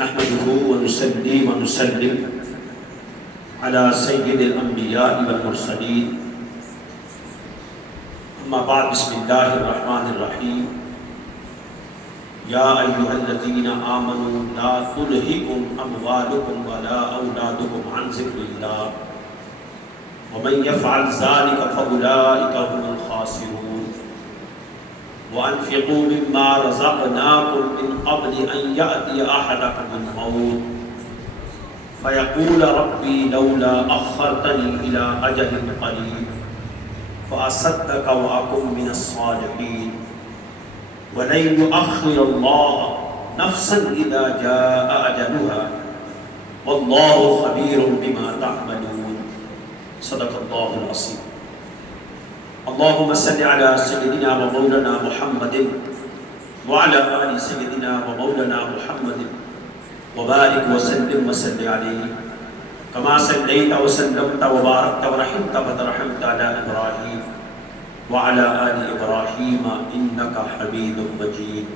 نحمده ونصلي ونسلم على سيد الأنبياء والمرسلين أما بعد بسم الله الرحمن الرحيم يا أيها الذين آمنوا لا تلهكم أموالكم ولا أولادكم عن ذكر الله ومن يفعل ذلك فأولئك هم الخاسرون وأنفقوا مما رزقناكم من قبل أن يأتي أحدكم الموت فيقول ربي لولا أخرتني إلى أجل قريب فأصدق وأكن من الصالحين ولن يؤخر الله نفسا إذا جاء أجلها والله خبير بما تعملون صدق الله العظيم اللهم صل على سيدنا ومولانا محمد وعلى آل سيدنا ومولانا محمد وبارك وسلم وصل عليه كما صليت وسلمت وباركت ورحمت وترحمت على إبراهيم وعلى آل إبراهيم إنك حميد مجيد.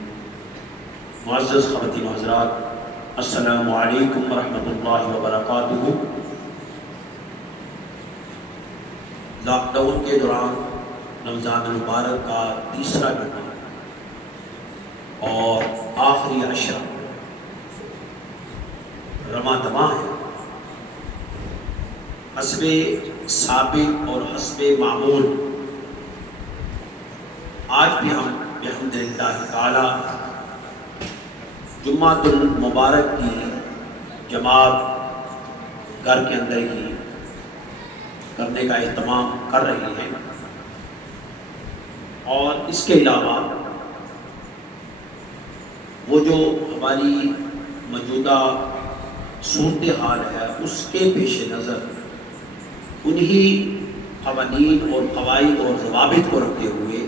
معزز خواتین و حضرات، السلام علیکم ورحمۃ اللہ وبرکاتہ. لاک ڈاؤن کے دوران رمضان المبارک کا تیسرا جمعہ اور آخری عشرہ رواں دواں ہے. حسب ثابت اور حسب معمول آج بھی ہم بحمدللہ تعالی جمعۃ المبارک کی جماعت گھر کے اندر ہی کرنے کا اہتمام کر رہی ہیں، اور اس کے علاوہ وہ جو ہماری موجودہ صورتحال ہے اس کے پیش نظر انہی قوانین اور قواعد اور ضوابط کو رکھتے ہوئے،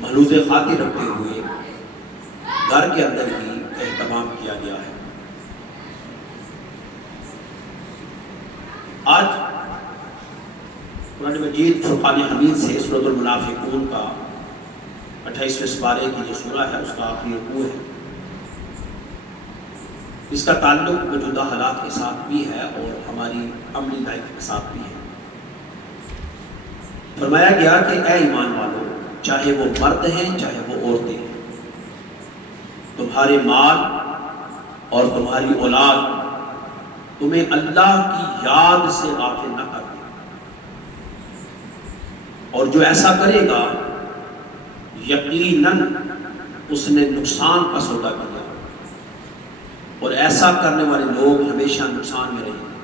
ملحوظ خاطر رکھتے ہوئے گھر کے اندر ہی اہتمام کیا گیا ہے. آج قرآن مجید فرقان حمید سے سورۃ المنافقون کا 28ویں سپارے کی جو سورہ ہے اس کا آخری رکوع ہے. اس کا تعلق موجودہ حالات کے ساتھ بھی ہے اور ہماری عملی لائف کے ساتھ بھی ہے. فرمایا گیا کہ اے ایمان والو، چاہے وہ مرد ہیں چاہے وہ عورتیں ہیں، تمہارے مال اور تمہاری اولاد تمہیں اللہ کی یاد سے غافل نہ کر دے، اور جو ایسا کرے گا یقیناً اس نے نقصان کا سودا کیا، اور ایسا کرنے والے لوگ ہمیشہ نقصان میں رہیں گے.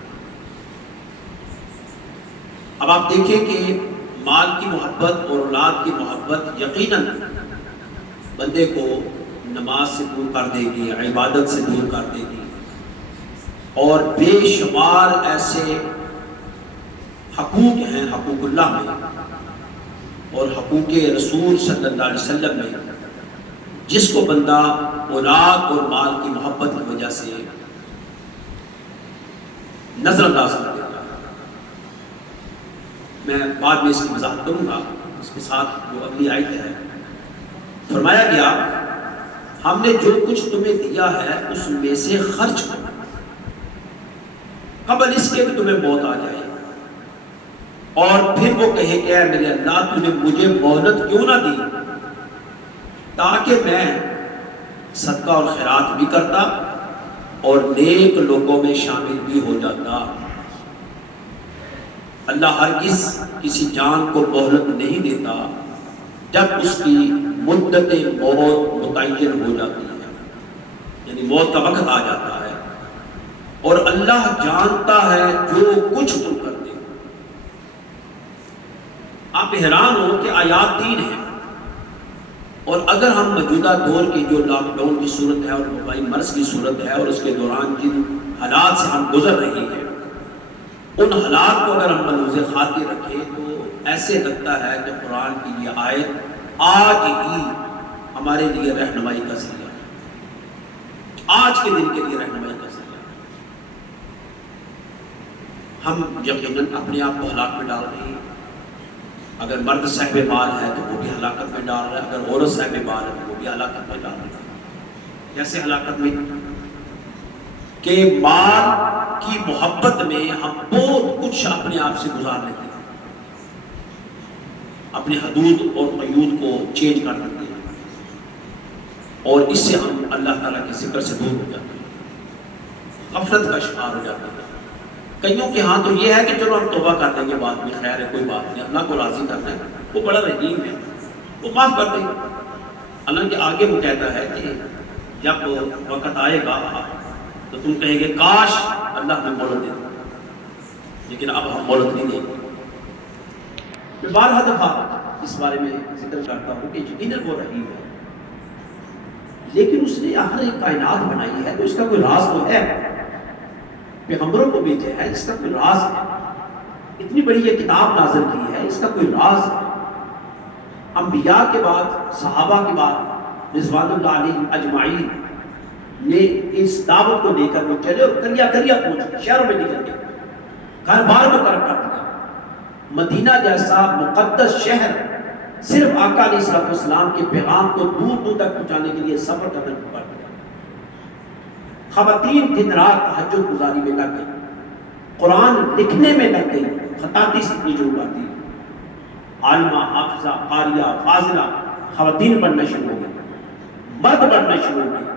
اب آپ دیکھیں کہ مال کی محبت اور اولاد کی محبت یقیناً بندے کو نماز سے دور کر دے گی، عبادت سے دور کر دے گی، اور بے شمار ایسے حقوق ہیں حقوق اللہ میں اور حقوق رسول صلی اللہ علیہ وسلم میں، جس کو بندہ اولاد اور مال کی محبت کی وجہ سے نظر انداز کر دیتا ہے. میں بعد میں اس کی وضاحت کروں گا. اس کے ساتھ جو اگلی آیت ہے، فرمایا گیا ہم نے جو کچھ تمہیں دیا ہے اس میں سے خرچ کرو قبل اس کے کہ تمہیں موت آ جائے، اور پھر وہ کہے کہ اے میرے اللہ تو نے مجھے مہلت کیوں نہ دی تاکہ میں صدقہ اور خیرات بھی کرتا اور نیک لوگوں میں شامل بھی ہو جاتا. اللہ ہرگز کسی جان کو مہلت نہیں دیتا جب اس کی مدت موت متعین ہو جاتی ہے، یعنی موت کا وقت آ جاتا ہے، اور اللہ جانتا ہے جو کچھ تم کرتے ہو. آپ حیران ہو کہ آیات 3 ہیں، اور اگر ہم موجودہ دور کی جو لاک ڈاؤن کی صورت ہے اور وبائی مرض کی صورت ہے اور اس کے دوران جن حالات سے ہم گزر رہے ہیں، ان حالات کو اگر ہم ملحوظ خاطر رکھیں تو ایسے لگتا ہے کہ قرآن کی یہ آیت آج ہی ہمارے لیے رہنمائی کا ذریعہ ہے، آج کے دن کے لیے رہنمائی کا ذریعہ ہے. ہم یقیناً اپنے آپ کو ہلاک میں ڈال رہے ہیں. اگر مرد صاحب مال ہے تو وہ بھی ہلاکت میں ڈال رہا ہے، اگر عورت صاحب مال ہے تو وہ بھی ہلاکت میں ڈال رہی ہے. کیسے ہلاکت میں؟ کہ مال کی محبت میں ہم بہت کچھ اپنے آپ سے گزار لیتے ہیں، اپنے حدود اور قیود کو چینج کر لیتے ہیں، اور اس سے ہم اللہ تعالیٰ کے ذکر سے دور ہو جاتے ہیں، غفلت کا شکار ہو جاتے ہیں۔ کئیوں کے ہاں تو یہ ہے کہ چلو ہم توبہ کر دیں گے بعد میں، خیر ہے کوئی بات نہیں، اللہ کو راضی کرنا ہے، وہ بڑا رحیم ہے، وہ معاف کر دیں گے۔ اللہ کے آگے وہ کہتا ہے کہ جب وقت آئے گا تو تم کہیں گے کاش اللہ ہمیں مہلت دیتا، لیکن اب ہم مہلت نہیں دیں گے۔ میں بارہا دفعہ اس بارے میں ذکر کرتا ہوں کہ یقیناً وہ رحیم ہے، لیکن اس نے آخر ایک کائنات بنائی ہے تو اس کا کوئی راز تو ہے، پیغمبروں کو بھیجے ہے، اس کا کوئی راز ہے، اتنی بڑی یہ کتاب نازل کی ہے، اس کا کوئی راز ہے۔ انبیاء کے بعد، صحابہ کے بعد رضوان اللہ علیہم اجمعین نے اس دعوت کو لے کر وہ چلے اور کریا پہنچ گئے، شہروں میں نکل گئے، گھر بار کو ترک کر دیا۔ مدینہ جیسا مقدس شہر صرف آقا علیہ السلام کے پیغام کو دور دور تک پہنچانے کے لیے سفر کرنا پڑ گیا۔ خواتین دن رات تہجد گزاری میں لگ گئی، قرآن لکھنے میں لگ گئی، خطاطی سیکھنی شروع کر دی، عالمہ، حافظہ، قاریہ، فاضلہ خواتین بننا شروع ہو گئی، مرد بننا شروع ہو گئے۔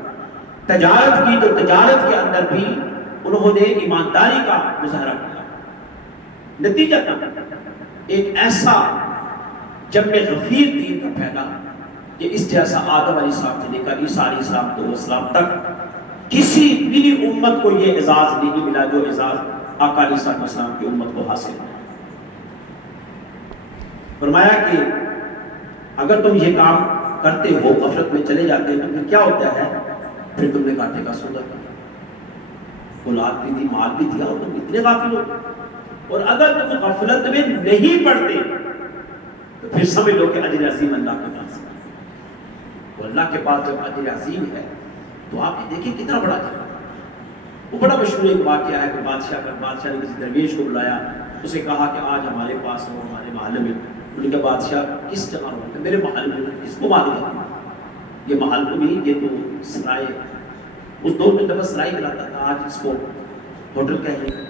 تجارت کی تو تجارت کے اندر بھی انہوں نے ایمانداری کا مظاہرہ کیا۔ نتیجہ ایک ایسا جمع غفیر دین کا پھیلا کہ اس جیسا آدم علیہ السلام سے لے کر عیسیٰ علیہ السلام تک کسی بھی امت کو یہ اعزاز نہیں ملا جو اعزاز آقا علیہ السلام کی امت کو حاصل ہے۔ فرمایا کہ اگر تم یہ کام کرتے ہو، غفلت میں چلے جاتے ہیں، تو پھر کیا ہوتا ہے؟ پھر تم نے گھاٹے کا سودا کیا، اولاد بھی دی، مال بھی دیا، اور تم اتنے غافل ہو۔ اور اگر تم غفلت میں نہیں پڑتے تو پھر سمجھ لو کہ اجر عظیم اللہ کے پاس ہے۔ تو اللہ کے پاس جب اجر عظیم ہے تو آپ یہ دیکھیں کتنا بڑا اجر ہے۔ وہ بڑا مشہور ایک واقعہ ہے کہ بادشاہ نے کسی درویش کو بلایا، اسے کہا کہ آج ہمارے پاس ہو، ہمارے محل میں۔ انہوں نے کہا بادشاہ کس جگہ ہو؟ کہ میرے محل میں۔ کس کو معلوم ہے یہ محل کو نہیں، یہ تو سرائے، اس دور میں دفعہ سرائی کراتا تھا، آج اس کو ہوٹل کہہ رہے ہیں۔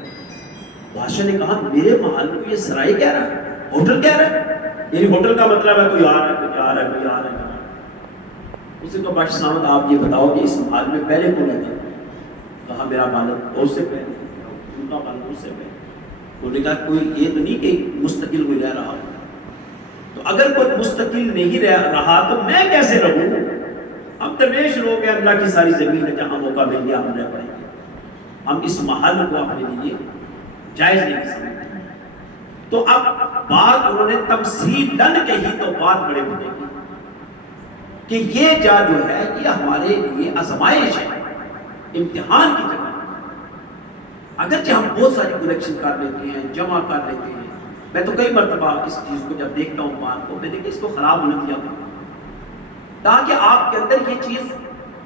بادشاہ نے کہا میرے محل کو یہ سرائی کہہ رہا ہے، ہوٹل کہہ رہا ہے؟ یعنی ہوٹل کا مطلب ہے کوئی آ رہا ہے، کوئی آ رہا ہے، کوئی آ رہا ہے۔ اسے کہا بادشاہ صاحب آپ یہ بتاؤ کہ اس محل میں پہلے کون رہتا تھا؟ کہا میرا والد، اور اس سے پہلے ان کا والد، اس سے پہلے۔ انہوں نے کہا کوئی یہ تو نہیں کہ مستقل کوئی رہ رہا ہو؟ تو اگر کوئی مستقل نہیں رہ رہا تو میں کیسے رہوں؟ ہم درویش لوگ ہیں، اللہ کی ساری زمین ہے، جہاں موقع مل گیا ہم رہ پڑیں گے۔ ہم اس محل کو اپنے لیے جائز نہیں سمجھتے۔ تو اب بات انہوں نے تمثیلاً کہی تو بات بڑے بڑے کی کہ یہ جا جو ہے یہ ہمارے لیے آزمائش ہے، امتحان کی جگہ۔ اگرچہ ہم بہت ساری کلیکشن کر لیتے ہیں، جمع کر لیتے ہیں، میں تو کئی مرتبہ اس چیز کو جب دیکھتا ہوں بات کو، میں نے کہ اس کو خراب ہونے دیا کروں تاکہ آپ کے اندر یہ چیز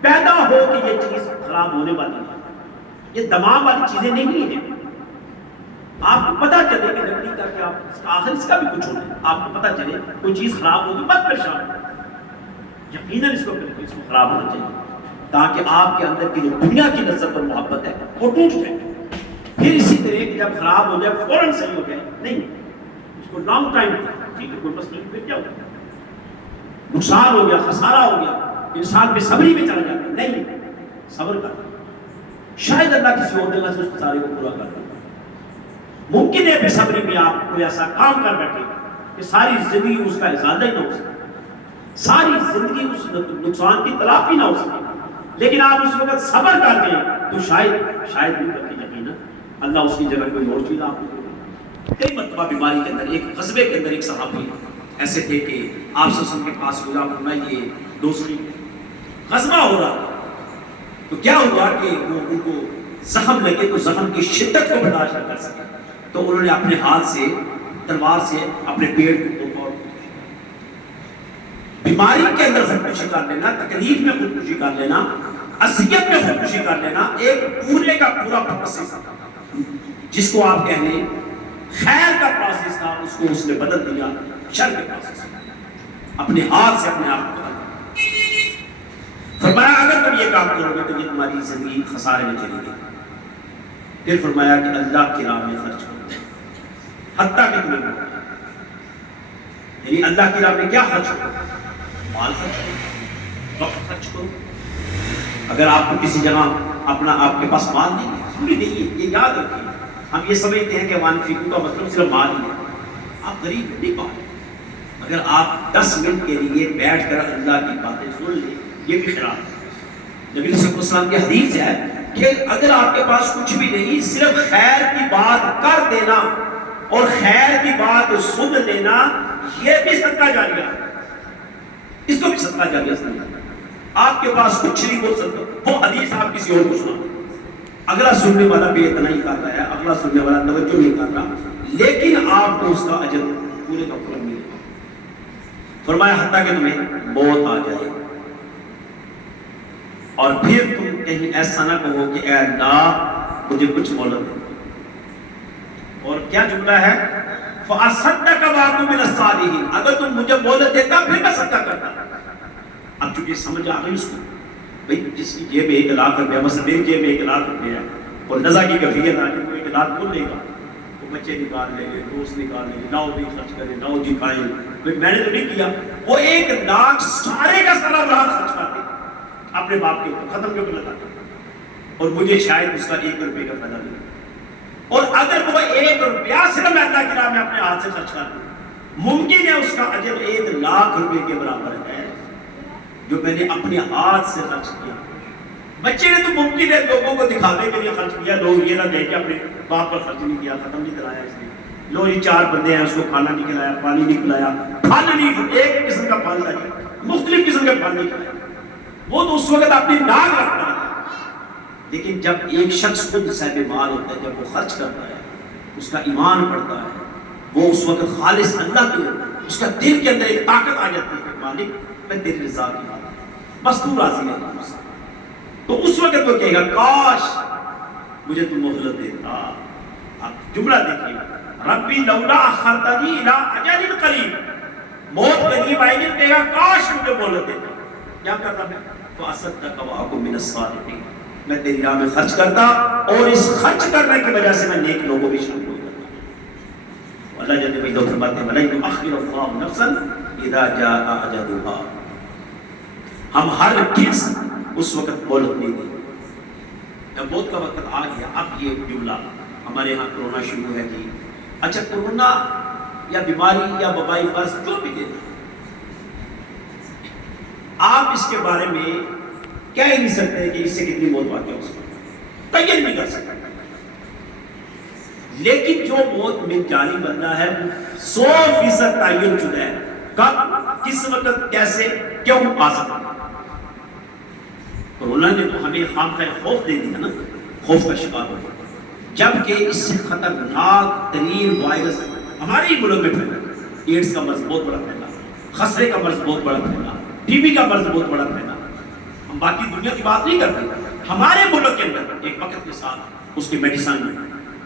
پیدا ہو کہ یہ چیز خراب ہونے والی ہے، یہ دماغ والی چیزیں نہیں ہیں۔ آپ کو پتہ چلے کہ لکڑی کا کیا آخر اس کا بھی کچھ ہونا ہے، آپ کو پتہ چلے کوئی چیز خراب ہوگی مت پریشان، یقیناً اس کو خراب ہونا چاہیے تاکہ آپ کے اندر کی جو دنیا کی لذت اور محبت ہے وہ ٹوٹ جائے۔ پھر اسی طرح کہ جب خراب ہو جائے فوراً صحیح ہو جائے، نہیں، اس کو لانگ ٹائم ٹھیک ہے، کوئی مسئلہ نہیں، پھر کیا ہوگا؟ نقصان ہو گیا، خسارہ ہو گیا، انسان بے صبری میں چلا جاتا ہے، نہیں، صبر کر، شاید اللہ کسی اور جگہ سے اس خسارے کو پورا کر دے۔ ممکن ہے بے صبری میں آپ کوئی ایسا کام کر بیٹھے کہ ساری زندگی اس کا ازالہ ہی نہ ہو سکے، ساری زندگی اس نقصان کی تلافی نہ ہو سکے، لیکن آپ اس وقت صبر کر دیں تو شاید بھی کر کے یقینا اللہ اس کی جگہ کوئی اور چیز آپ کو دے دے۔ کئی مرتبہ بیماری کے اندر، ایک غزوے کے اندر ایک صحابی ایسے تھے کہ آپ صلی اللہ علیہ وسلم کے پاس گزار ہونا، یہ دوسری غزوہ ہو رہا تھا، تو کیا ہوا کہ وہ ان کو زخم لگے تو زخم کی شدت کو برداشت نہ کر سکے، تو انہوں نے اپنے ہاتھ سے تلوار سے اپنے پیٹ کو توڑ۔ بیماری کے اندر خودکشی کر لینا، تکلیف میں خودکشی کر لینا، اذیت میں خودکشی کر لینا ایک پورے کا پورا پروسیس تھا، جس کو آپ کہہ لیں خیر کا پروسیس تھا، اس کو اس نے بدل دیا شر کے پروسیس، اپنے ہاتھ سے اپنے آپ کو بدل دیا۔ فرمایا اگر تم یہ کام کرو گے تو یہ تمہاری زندگی خسارے میں چلی گئی۔ پھر فرمایا کہ اللہ کی راہ میں خرچ کرو، حتیٰ کہ تمہیں موت آئے۔ یعنی اللہ کی راہ میں کیا خرچ کرو؟ مال خرچ کرو، وقت خرچ کرو۔ اگر آپ کو کسی جگہ اپنا آپ کے پاس مال نہیں ہے، ضروری نہیں ہے، یہ یاد رکھیے۔ ہم یہ سمجھتے ہیں کہ وانفقوا کا مطلب صرف مال ہی ہے، آپ غریب نہیں پائے۔ اگر آپ 10 منٹ کے لیے بیٹھ کر اللہ کی باتیں سن لیں، یہ بھی خراب ہے۔ نبی صلی اللہ علیہ وسلم کی حدیث ہے کہ اگر آپ کے پاس کچھ بھی نہیں، صرف خیر کی بات کر دینا اور خیر کی بات سن لینا، یہ بھی صدقہ جاریہ ہے، اس کو بھی صدقہ جاریہ سمجھا۔ آپ کے پاس کچھ نہیں ہو سکتا، وہ حدیث آپ کسی اور کو سنا، اگلا سننے والا بے اتنائی کر رہا ہے، اگلا سننے والا توجہ نہیں کر رہا، لیکن آپ کو اس کا اجر پورے کا پورا ملے گا۔ فرمایا حتیٰ کہ تمہیں موت آ جائے اور پھر تم کہیں ایسا نہ کہو کہ اے اللہ مجھے کچھ مہلت دے۔ اور کیا جملہ ہے؟ فَأَصَدَّقَ وَأَكُن مِّنَ الصَّالِحِينَ، اگر تم مجھے مہلت دیتا پھر میں صدقہ کرتا۔ اب چونکہ سمجھ آ گئی اس کو، بھائی جس کی جیب میں 1 لاکھ روپیہ، مثلا میری جیب میں 1 لاکھ روپیہ ہے اور نزا کی کیفیت آ جائے تو 1 لاکھ کون لے گا؟ وہ بچے نکال لیں گے، دوست نکال لیں گے، لاؤ بھی خرچ کریں، لاؤ جی کھائیں، میں نے تو نہیں کیا۔ وہ 1 لاکھ سارے کا سارا لاکھ خرچ کرتے اپنے باپ کے اوپر، ختم کے اوپر لگاتے، اور مجھے شاید اس کا 1 روپے کا فائدہ نہیں۔ اور اگر وہ 1 روپیہ صرف میں اللہ کی راہ میں اپنے ہاتھ سے خرچ کر دوں، ممکن ہے اس کا اجر 1 لاکھ روپے کے برابر ہے جو میں نے اپنے ہاتھ سے خرچ کیا۔ بچے نے تو ممکن ہے لوگوں کو دکھانے کے لیے خرچ کیا، لوگ یہ نہ دیکھ کے اپنے باپ پر خرچ نہیں کیا، ختم نہیں کرایا اس نے۔ لو یہ 4 بندے ہیں، اس کو کھانا نہیں کھلایا، پانی نہیں پلایا، پھل نہیں، ایک قسم کا پھل تھا، مختلف قسم کے پھل نہیں کھلایا، وہ تو اس وقت اپنی ناک رکھتا ہے۔ لیکن جب ایک شخص خود صاحب مال ہوتا ہے، جب وہ خرچ کرتا ہے، اس کا ایمان بڑھتا ہے، وہ اس وقت خالص اللہ کے، اس کا دل کے اندر ایک طاقت آ جاتی ہے کہ مالک میں تیری رضا کی بات ہے، بس تو راضی ہے مجھ سے۔ تو اس وقت وہ کہے گا کاش مجھے تو مہلت دیتا۔ آپ جملہ دیکھیے، ربی لولا اخرتنی الی اجل قریب، موت قریب آئے گی، کہے گا کاش مجھے مہلت دیتا۔ کیا کرتا میں؟ فاصدق واکن من الصالحین، میں تیری راہ میں خرچ کرتا اور اس خرچ کرنے کی وجہ سے میں نیک لوگوں بھی شامل ہو جاتا۔ اللہ جل وعلا فرماتے ہیں وَلَن يُؤَخِّرَ اللَّهُ نَفْسًا إِذَا جَاءَ أَجَلُهَا، ہم ہر کس اس وقت مہلت نہیں دیں۔ جب موت کا وقت آ گیا، اب یہ جملہ ہمارے ہاں کرونا شروع ہے جی، اچھا کرونا یا بیماری یا وبائی مرض جو بھی دینا، آپ اس کے بارے میں کہہ ہی نہیں سکتے کہ اس سے کتنی موت واقع ہو سکتی، تعین نہیں کر سکتے، لیکن جو موت میں جانی بندہ ہے وہ 100% تعین شدہ ہے، کب، کس وقت، کیسے، کیوں آ سکتا۔ کرونا نے تو ہمیں خامخواہ خوف دے دیا نا، خوف کا شکار ہو گیا، جبکہ اس سے خطرناک ترین وائرس ہمارے ہی ملک میں پھیلا، ایڈز کا مرض بہت بڑا پھیلا، خسرے کا مرض بہت بڑا پھیلا، ٹی بی کا مرض بہت بڑا پھیلا۔ ہم باقی دنیا کی بات نہیں کرتے، ہمارے ملک کے اندر ایک وقت کے ساتھ اس کی میڈیسن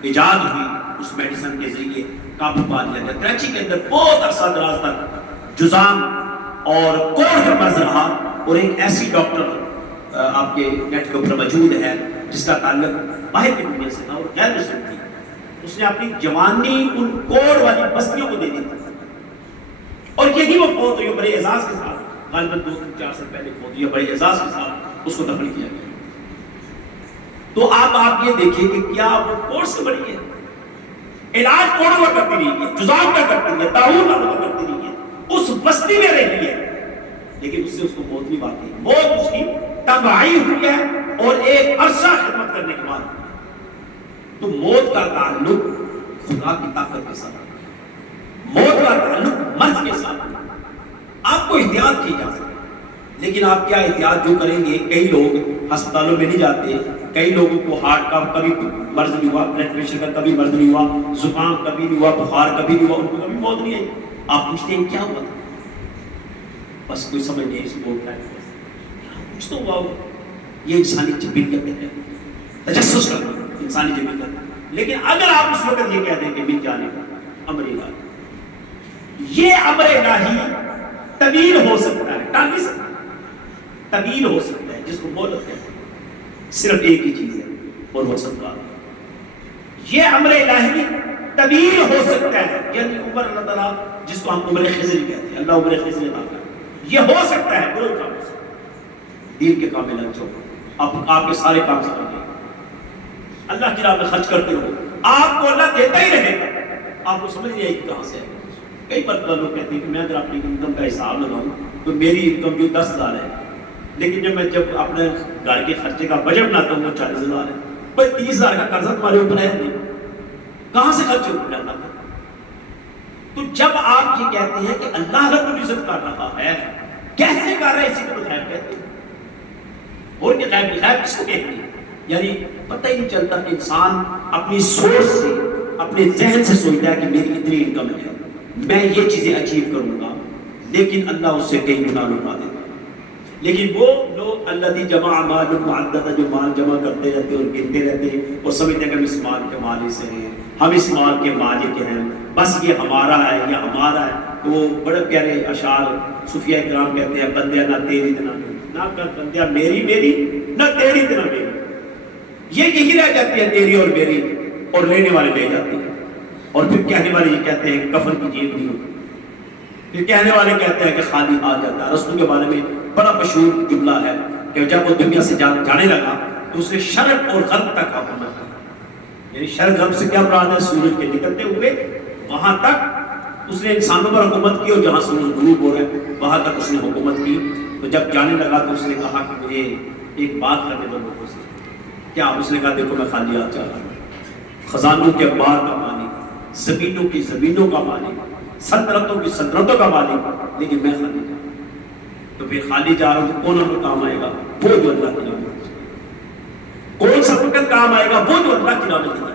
ایجاد ہوئی، اس میڈیسن کے ذریعے قابو پا لیا گیا۔ کراچی کے اندر بہت عرصہ دراز تک جزام اور کوڑ کا مرض رہا، اور ایک ایسی ڈاکٹر آپ کے نیٹ کے اوپر موجود ہے جس کا تعلق باہر کی دنیا سے تھا اور غیر مسلم تھی، اس نے اپنی جوانی ان کوڑ والی بستیوں کو دے دی تھی، اور یہی وہ فوت ہوئی بڑے اعزاز کے ساتھ، غالباً 2-4 سال پہلے فوت ہوئی، بڑے اعزاز کے ساتھ اس کو دفن کیا گیا۔ تو آپ یہ دیکھیں کہ کیا وہ کوڑ سے بڑی ہے، علاج کوڑ کا کرتی رہی ہے، جزام کا کرتی ہے، طاعون کا کرتی رہی ہے، اس بستی میں رہی ہے، لیکن اس سے اس کو موت نہیں واقعی، موت اس کی تباہی ہوئی ہے، اور ایک عرصہ خدمت کرنے کے بعد۔ تو موت کا تعلق خدا کی طاقت کے ساتھ، موت کا تعلق مرض کے ساتھ۔ آپ کو احتیاط کی جا سکتی، لیکن آپ کیا احتیاط جو کریں گے، کئی لوگ ہسپتالوں میں نہیں جاتے، کئی لوگوں کو ہارٹ کا کبھی مرض نہیں ہوا، بلڈ پریشر کا کبھی مرض نہیں ہوا، زکام کبھی نہیں ہوا، بخار کبھی نہیں ہوا، ان کو کبھی موت نہیں آئی۔ آپ پوچھتے ہیں کیا ہوا تھا؟ بس کوئی سمجھ نہیں، اس کو کچھ تو ہوا ہوگا، یہ انسانی جبلت ہے، تجسس کرنا انسانی جبلت ہے۔ لیکن اگر آپ اس وقت یہ کہہ دیں کہ من جانے کا امر الہی، یہ امر الہی طویل ہو سکتا ہے، ٹال نہیں سکتا، طویل ہو سکتا ہے، جس کو مہلت ہے، صرف ایک ہی چیز ہے اور وہ صدقہ۔ یہ امر الہی طویل ہو سکتا ہے، یعنی عمر اللہ تعالیٰ جس کو ہم عمر خضر کہتے ہیں، اللہ عمر خضر عطا کرے، یہ ہو سکتا ہے، دو کام ہو سکتا ہے، دین کے کام میں لگ جاؤ، آپ کے سارے کام سمجھ گئے، اللہ کی راہ میں خرچ کرتے ہو، آپ کو اللہ دیتا ہی رہے گا، آپ کو سمجھ نہیں آئے کہ کہاں سے ہے۔ کئی مرتبہ لوگ کہتے ہیں کہ میں اگر اپنی انکم کا حساب لگاؤں تو میری انکم جو 10,000 ہے، لیکن جب اپنے گھر کے خرچے کا بجٹ بناتا ہوں وہ 40,000 ہے، بھائی 30,000 کا قرضہ تمہارے اوپر ہے نہیں، کہاں سے خرچ ہو اللہ کا؟ تو جب آپ یہ کہتے ہیں کہ اللہ رب العزت کر رہا ہے، کیسے کر رہا ہے، اسی کو غیب کہتے ہیں، اور کہ غیب کس کو کہتے ہیں؟ یعنی پتہ ہی نہیں چلتا کہ انسان اپنی سوچ سے، اپنے ذہن سے سوچتا ہے کہ میری اتنی انکم ہے، میں یہ چیزیں اچیو کروں گا، لیکن اللہ اس سے کئی گنا لٹا دیتا ہے۔ لیکن وہ لوگ اللہ دی جمع مال معدد، جو مال جمع کرتے رہتے اور گنتے رہتے ہیں اور سمجھتے ہیں کہ ہم اس مال کے مالک سے ہیں، ہم اس مال کے مالک ہیں، بس یہ ہمارا ہے، یہ ہمارا ہے۔ تو وہ بڑے پیارے اشعار صوفیہ کرام کہتے ہیں، بندیا نہ تیری نہ میری، نہ کر بندیا میری نہ تیری نہ میری، یہ یہی رہ جاتی ہے تیری اور میری، اور لینے والے لے جاتے ہیں، اور پھر کہنے والے یہ کہتے ہیں کفن کی جیب نہیں ہوتی، پھر کہنے والے کہتے ہیں کہ خالی آ جاتا ہے۔ رسول کے بارے میں بڑا مشہور جملہ ہے کہ جب وہ دنیا سے جانے لگا تو اسے شرق اور غرب تک حکومت کی، یعنی شرق غرب سے کیا مراد ہے؟ سورج کے نکلتے ہوئے وہاں تک اس نے انسانوں پر حکومت کی، اور جہاں سورج غروب ہو رہا ہے وہاں تک اس نے حکومت کی۔ تو جب جانے لگا تو اس نے کہا کہ مجھے ایک بات کرنے دو لوگوں سے، کیا؟ اس نے کہا دیکھو میں خالی ہاتھ جا رہا ہوں، خزانوں کے بار کا مالک، زمینوں کی زمینوں کا مالک، سلطنتوں کی سلطنتوں کا مالک، لیکن میں خالی جا رہا ہوں۔ تو پھر خالی جا رہا ہوں تو کون ہم کو کام آئے گا؟ وہ جو اللہ کی نعمت ہے۔ کون سا وقت کام آئے گا؟ وہ جو اللہ کی نعمت ہے۔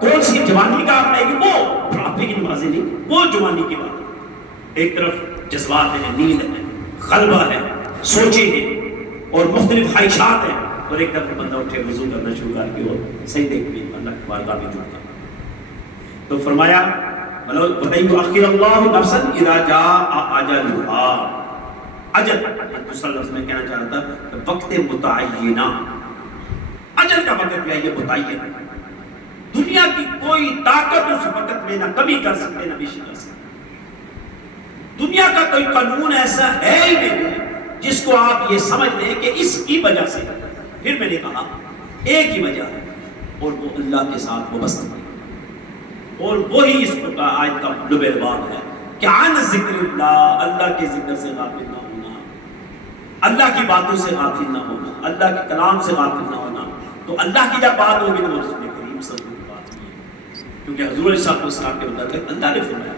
کون سی جوانی کام آئے گی؟ وہ بڑھاپے کی نمازیں نہیں، وہ جوانی کی بات۔ ایک طرف جذبات ہیں، نیند ہے، غلبہ ہے، سوچیں ہیں اور مختلف خواہشات ہیں، اور ایک طرف بندہ اٹھے وضو کرنا شروع کر کے اور صحیح دیکھ بھی اللہ کی بارگاہ میں جھکتا۔ تو فرمایا وَيُؤَخِّرُ اللَّهُ نَفْسًا إِذَا جَاءَ أَجَلُهَا، اجل دوسرا لفظ میں کہنا چاہ رہا تھا کہ وقت متعینہ، اجل کا وقت جو ہے یہ متعین ہے، دنیا کی کوئی طاقت اس وقت میں نہ کمی کر سکتے نہ بیشی کر سکتے۔ دنیا کا کوئی قانون ایسا ہے ہی نہیں جس کو آپ یہ سمجھ لیں کہ اس کی وجہ سے، پھر میں نے کہا ایک ہی وجہ ہے، اور وہ اللہ کے ساتھ وابستہ ہے، اور وہی اس کا آیت کا لب الباب ہے کہ عن ذکر اللہ، اللہ کے ذکر سے غافل نہ ہونا، اللہ کی باتوں سے غافل نہ ہونا، اللہ کے کلام سے غافل نہ ہونا۔ تو اللہ کی جب بات ہوگی تو رسول کریم صلی اللہ علیہ وسلم کی بات ہوگی، کیونکہ حضور علیہ السلام کے متعلق اللہ نے فرمایا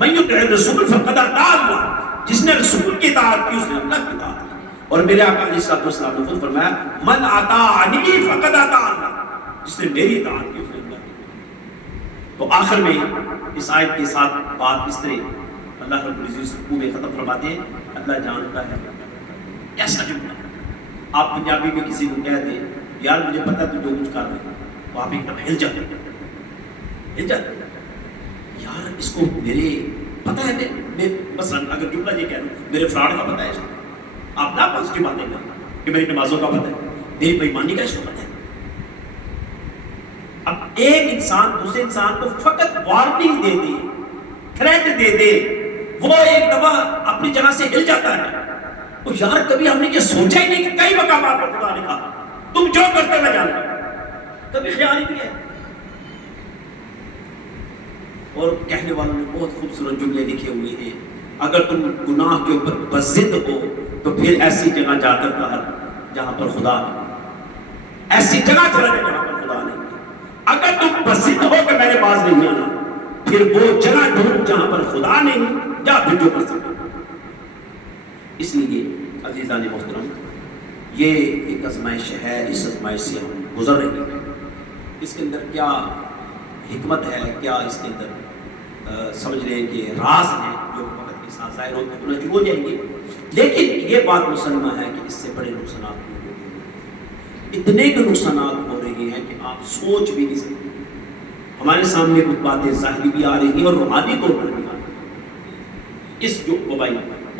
من یطع الرسول فقد اطاع اللہ، جس نے رسول کی اطاعت کی اس نے اللہ کی اطاعت کی۔ اور میرے آقا علیہ السلام نے خود فرمایا من اطاعنی فقد اطاع اللہ، جس نے میری اطاعت کی اس نے اللہ کی۔ تو آخر میں اس آیت کے ساتھ بات اس طرح اللہ رب العزت رکوع میں ختم فرماتے ہیں، اللہ جانتا ہے۔ کیسا جملہ! آپ پنجابی میں کسی کو کہہ دیں یار مجھے پتہ تو جو کچھ کر رہے ہیں، تو آپ ایک دم ہل جاتے یار اس کو میرے پتہ ہے، میں مثلا اگر جملہ یہ کہہ دوں میرے فراڈ کا پتہ ہے، اس کو آپ نہ پازیٹیو باتیں کریں کہ میری نمازوں کا پتہ ہے، میری بےایمانی کا اس کو پتہ ہے۔ اب ایک انسان دوسرے انسان کو فقط وارننگ دے دے، تھریٹ دے دے، وہ ایک دفعہ اپنی جگہ سے ہل جاتا ہے۔ تو یار کبھی ہم نے یہ سوچا ہی نہیں کہ کئی مقامات پر خدا نے کہا تم جو کرتے میں جانتا، کبھی خیال ہی نہیں ہے۔ اور کہنے والوں نے بہت خوبصورت جملے لکھے ہوئے ہیں، اگر تم گناہ کے اوپر بضد ہو تو پھر ایسی جگہ جا کر کہا جہاں پر خدا نہیں، ایسی جگہ چلا جائے جہاں پر خدا نہیں۔ اگر تم بضد ہو کہ میرے پاس نہیں آنا، پھر وہ جگہ ڈھونڈ جہاں پر خدا نہیں، جا پھر جو کر سکتے۔ اس لیے عزیزان محترم یہ ایک آزمائش ہے، اس آزمائش سے ہم گزر رہے ہیں۔ اس کے اندر کیا حکمت ہے، کیا اس کے اندر سمجھ رہے ہیں کہ راز ہیں جو وقت کے ساتھ ظاہر ہونا شروع ہو جائیں گے، لیکن یہ بات مسلمہ ہے کہ اس سے بڑے نقصانات ہو رہے ہیں، اتنے کے نقصانات ہو رہے ہیں کہ آپ سوچ بھی نہیں سکتے۔ ہمارے سامنے کچھ باتیں ظاہری بھی آ رہی ہیں اور روحانی طور پر بھی آ رہی ہیں۔ اس جو وبائی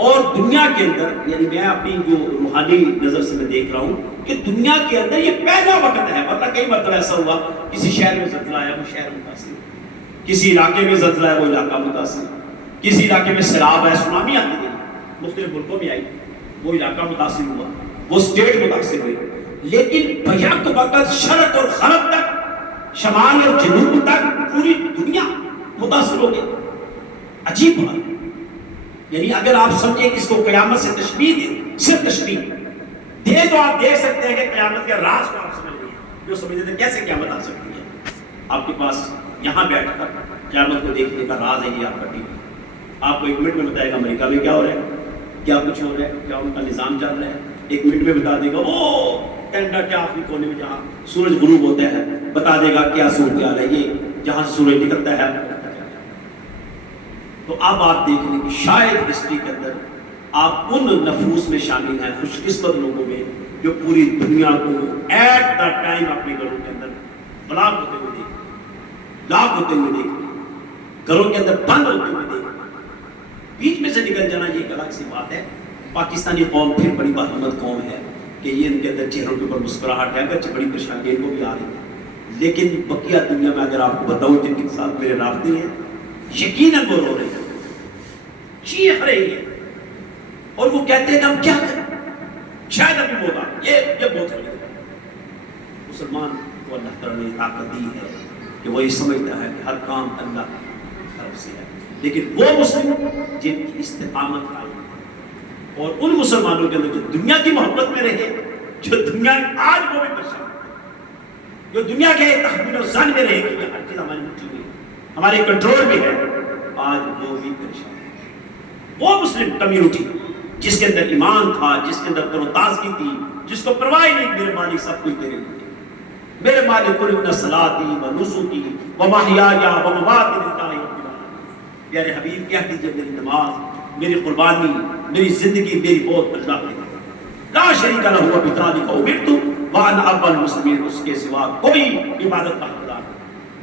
اور دنیا کے اندر یعنی میں اپنی جو روحانی نظر سے میں دیکھ رہا ہوں کہ دنیا کے اندر یہ پہلا وقت ہے، ورنہ کئی مرتبہ ایسا ہوا کسی شہر میں زلزلہ آیا وہ شہر متاثر، کسی علاقے میں زلزلہ آیا وہ علاقہ متاثر، کسی علاقے میں سیلاب آیا، سونامی آتی ہے مختلف ملکوں میں آئی، وہ علاقہ متاثر ہوا، وہ اسٹیٹ متاثر ہوئی، لیکن بیک وقت شرق اور غرب تک، شمال اور جنوب تک پوری دنیا متاثر ہو گئی۔ عجیب بات، یعنی اگر آپ سمجھیں کہ اس کو قیامت سے تشبیہ دے، صرف تشبیہ دے تو آپ دیکھ سکتے ہیں کہ قیامت کے راز کو آپ سمجھ رہے ہیں، جو سمجھتے ہیں کیسے قیامت آ سکتی ہے۔ آپ کے پاس یہاں بیٹھ کر قیامت کو دیکھنے کا راز ہے یہ آپ کا ٹی وی، آپ کو ایک منٹ میں بتائے گا امریکہ میں کیا ہو رہا ہے، کیا کچھ ہو رہا ہے، کیا ان کا نظام چل رہا ہے، ایک منٹ میں بتا دے گا۔ وہ کینیڈا کے آخری کونے میں جہاں سورج غروب ہوتا ہے بتا دے گا کیا صورتحال ہے، یہ جہاں سے سورج نکلتا ہے۔ تو اب آپ دیکھ لیں کہ شاید ہسٹری کے اندر آپ ان نفوس میں شامل ہیں، خوش قسمت لوگوں میں، جو پوری دنیا کو ایٹ دا ٹائم اپنے گھروں کے اندر بلاک ہوتے ہوئے دیکھ، لاک ہوتے ہوئے دیکھ، گھروں کے اندر بند ہوتے ہوئے دیکھ، بیچ میں سے نکل جانا یہ ایک الگ سی بات ہے۔ پاکستانی قوم پھر بڑی باہمت قوم ہے کہ یہ ان کے اندر چہروں کے اوپر مسکراہٹ ہے، اگرچہ بڑی پریشانی ان کو بھی آ رہی ہے، لیکن بقیہ دنیا میں اگر آپ کو بتاؤں جن کے ساتھ میرے رابطے ہیں، یقیناً وہ رو رہے ہیں، چیخ رہی ہے، اور وہ کہتے ہیں کہ ہم کیا کریں، شاید ابھی موت آ یہ بہت ہو گئی۔ مسلمان کو اللہ تعالیٰ نے طاقت دی ہے کہ وہ یہ سمجھتا ہے کہ ہر کام اللہ کی طرف سے ہے، لیکن وہ مسلم جن کی استقامت قائم ہے، اور ان مسلمانوں کے اندر جو دنیا کی محبت میں رہے، جو دنیا آج وہ بھی پریشان ہے، جو دنیا کے تخمین و ظن میں رہے کہ یہ ہر چیز ہماری مٹھی میں ہمارے کنٹرول میں ہے، آج وہ بھی پریشان ہے۔ وہ مسلم کمیونٹی جس کے اندر ایمان تھا، جس کے اندر تر و تازگی تھی، جس کو پرواہ نہیں میرے مالک سب کچھ تیرے لیے، میرے مالک قل ان صلاتی و نسکی و محیای و مماتی للہ رب العالمین، پیارے حبیب کہہ دیجئے میری نماز، میری قربانی، میری زندگی، میری موت اللہ کے لیے، لا شریک لہ بذلک امرت وانا اول المسلمین، اس کے سوا کوئی عبادت کا حقدار نہیں،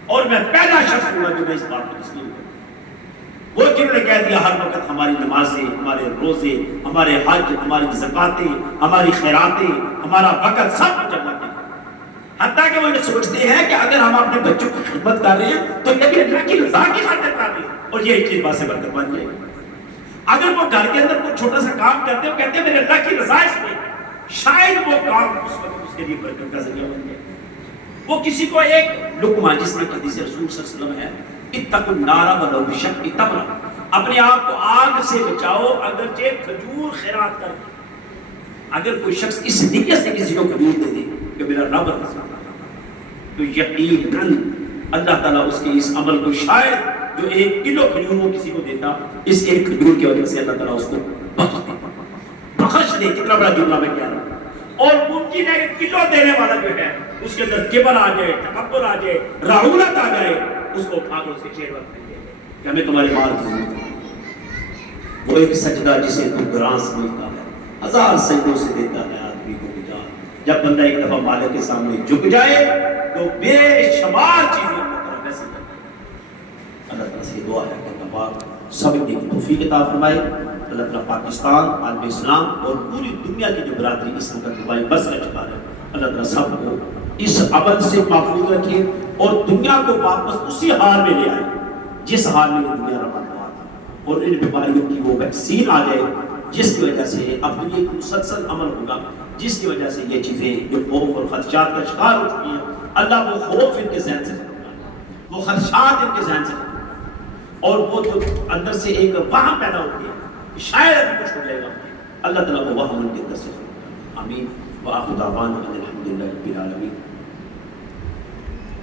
اور میں پہلا شخص ہوں جو میں اس بات کو تسلیم کروں۔ وہ جنہوں نے کہہ دیا ہر وقت ہماری نمازیں، ہمارے روزے، ہمارے حج، ہماری زکاتیں، ہماری خیراتیں، ہمارا وقت سب کچھ اللہ کے لیے، حتیٰ کہ وہ یہ سوچتے ہیں کہ اگر ہم اپنے بچوں کی خدمت کر رہے ہیں تو یہ بھی اللہ کی رضا کی خاطر کر رہے ہیں، اور یہ ایک چیز بات سے برکت بن جائے گی۔ اگر وہ گھر کے اندر کوئی چھوٹا سا کام کرتے ہیں، وہ کہتے ہیں میرے اللہ کی رضا اس میں ہے، شاید وہ کام اس وقت اس کے لیے برکت کا ذریعہ بن جائے۔ وہ کسی کو ایک لقمہ، جس میں حدیث رسول صلی اللہ علیہ وسلم ہے، اتقوا النار ولو بشق تمرہ، اپنے آپ کو آگ سے بچاؤ اگرچہ کھجور خیرات کر کے۔ اگر کوئی شخص اس نیت سے کسی کو کھجور دے دے کہ میرا رب رضا تو یقیناً اللہ تعالیٰ اس کے اس عمل کو، شاید جو 1 کلو کھجور وہ کسی کو دیتا، اس ایک کھجور کی وجہ سے اللہ تعالیٰ اس کو بخش دے۔ کتنا بڑا جملہ میں کہہ رہا ہوں۔ اور ممکن ہے کہ کلو دینے والا جو ہے اس کے اندر کبر آ جائے، تکبر آ جائے، رعونت آ جائے، اس کو اٹھا کر اس کے چہرے پر پھینک دے کہ ہمیں تمہارے مال کی ضرورت ہے۔ وہ ایک سجدہ جسے تو گراں سمجھتا ہے، 1000 سجدوں سے دیتا ہے آدمی کو نجات۔ جب بندہ ایک دفعہ مالک کے سامنے جھک جائے تو بے شمار چیزیں اللہ تعالیٰ ویسے کرتا ہے۔ اللہ تعالیٰ سے دعا ہے کہ اللہ پاک سب کی توفیق عطا فرمائے۔ اللہ تعالیٰ پاکستان، عالم اسلام اور پوری دنیا کی جو برادری اس وقت دبائی بس کا شکار ہے، اللہ تعالیٰ سب کو اس عمل سے محفوظ رکھے اور دنیا کو واپس اسی حال میں لے آئے جس حال میں یہ دنیا روانہ ہوا تھا، اور ان بیماریوں کی وہ ویکسین آ جائے جس کی وجہ سے اب تو یہ مسلسل عمل ہوگا، جس کی وجہ سے یہ چیزیں جو خوف اور خدشات کا شکار ہو چکی ہیں، اللہ وہ خوف ان کے ذہن سے ختم کرے، وہ خدشات ان کے ذہن سے ختم کرے، اور وہ جو اندر سے ایک وہم پیدا ہوتی ہے شاید ابھی کچھ ہو جائے گا، اللہ تعالیٰ وہ وہم ان کے اندر سے ختم کرے۔ آمین۔ وآخر دعوانا ان الحمد للہ رب العالمین۔